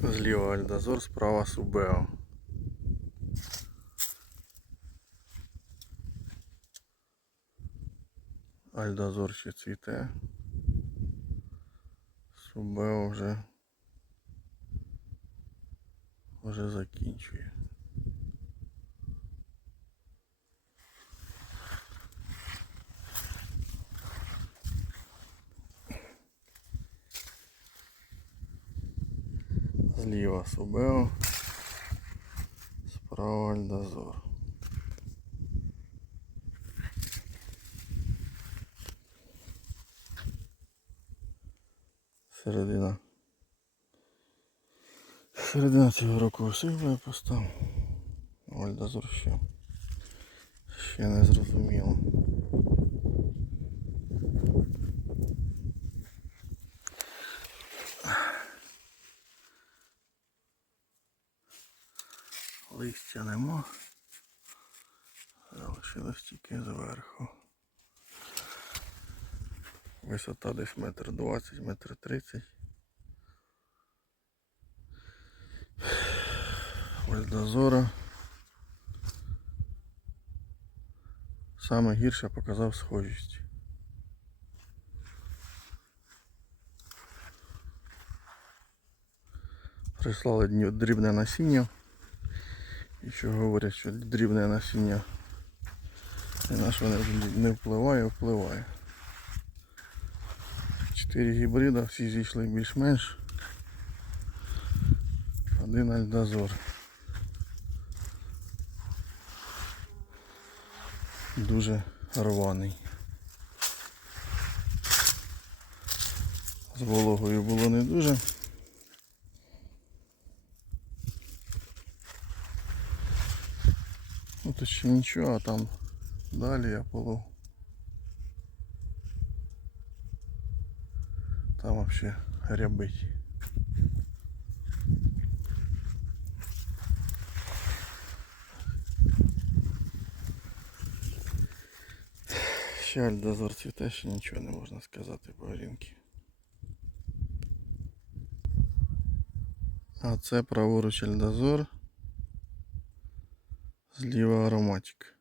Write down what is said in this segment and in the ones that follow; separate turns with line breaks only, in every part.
Зліва Альдазор, справа Субео. Альдазор ще цвіте. Субео вже вже закінчує. Зліва Субео, справа Альдазор. Середина. Середина цього року усилує постав. Альдазор ще. Ще не зрозуміло. Листя нема. Залишилось тільки зверху. Висота десь метр двадцять, метр тридцять. Ось дозора. Саме гірше показав схожість. Прислали дрібне насіння. І що говорять, що дрібне насіння ні на що не, вл- не впливає, впливає. Чотири гібрида, всі зійшли більш-менш. Один альдазор. Дуже рваний. З вологою було не дуже. тут ще нічого, а там далі я полов. Там вообще рябить. Ще альдозор цвіте, ще нічого не можна сказати по ринки. А це праворуч альдозор. Зліва ароматик.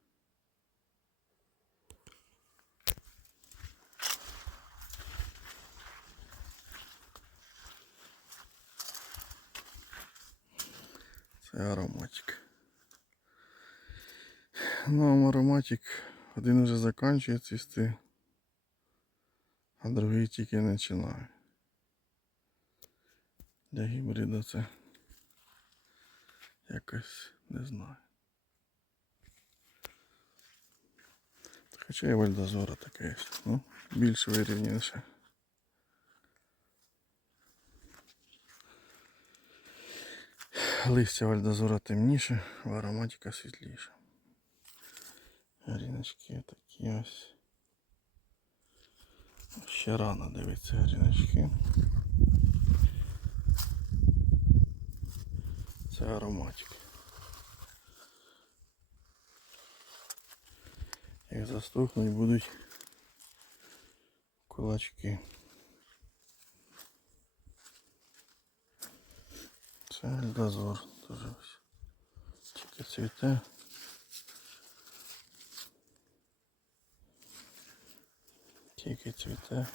Це ароматик. Ну, ароматик один вже закінчує цвісти, а другий тільки починає. Для гібрида це якось не знаю. Хоча і вальдозора таке є. Ну, більш вирівняніше. Листя вальдозора темніше, в ароматика світліше. Гріночки такі ось. Ще рано дивиться гріночки. Це ароматик. Як застухнуть будуть кулачки. Це альдозор теж ось. Тільки цвіте. Тільки цвіте.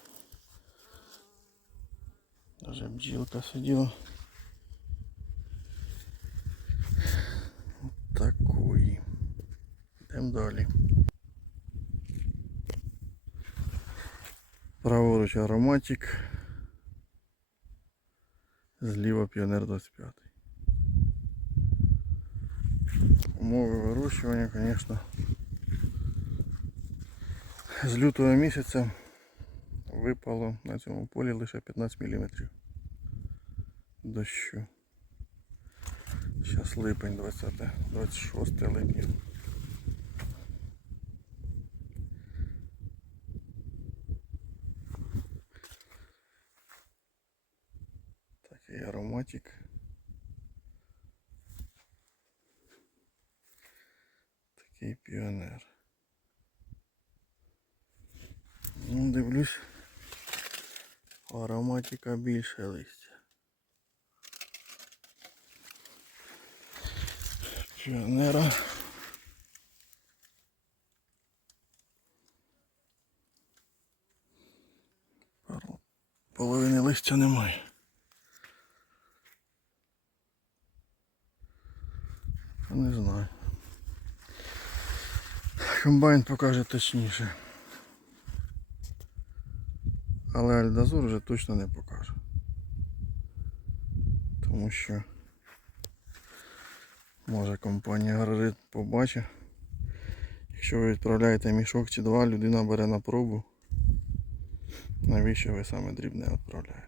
Даже бджілка сиділа. Такої. Йдемо далі. Праворуч ароматик. Зліва піонер 25. Умови вирощування, звісно. З лютого місяця випало на цьому полі лише 15 мм дощу. Зараз липень 20, 26 липня. Такий. Такий піонер. Ну, дивлюсь, ароматика більше листя. Піонера. Половини листя немає. Не знаю. Комбайн покаже точніше. Але Альдазор вже точно не покаже. Тому що може компанія Гаррит побачить. Якщо ви відправляєте мішок чи два, людина бере на пробу. Навіщо ви саме дрібне відправляєте?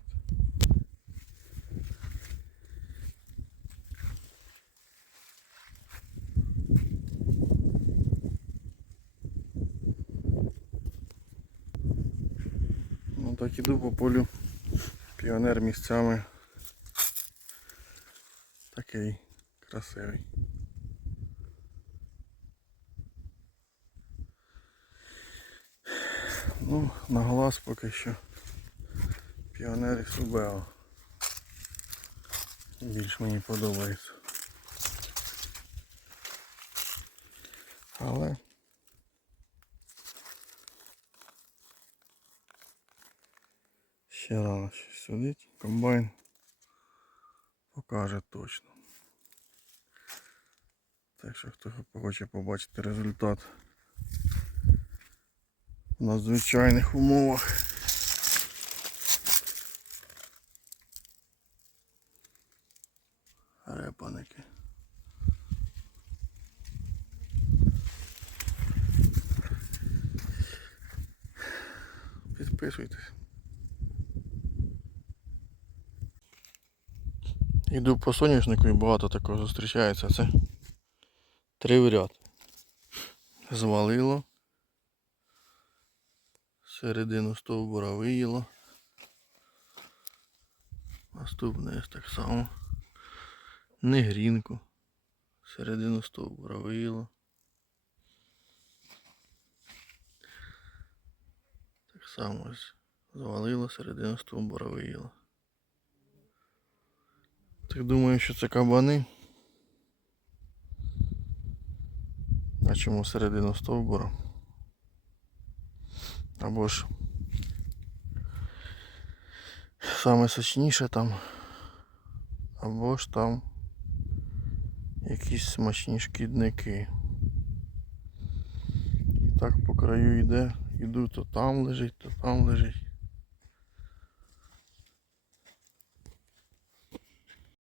Ну так іду по полю. Піонер місцями такий красивий. Ну, на глаз поки що піонер і Субео. Більш мені подобається. Але ще рано щось судить. Комбайн покаже точно. Так що хто хоче побачити результат в надзвичайних умовах. Репаники. Підписуйтесь. Іду по соняшнику і багато такого зустрічається. Це три в ряд. Звалило. Середину стовбура виїло. Наступне так само. Негрінку. Середину стовбура виїло. Так само ось звалило, середину стовбура виїло. Так думаю, що це кабани. А чому середину стовбура? Або ж саме сочніше там, або ж там якісь смачні шкідники. І так по краю йде, іду, то там лежить, то там лежить.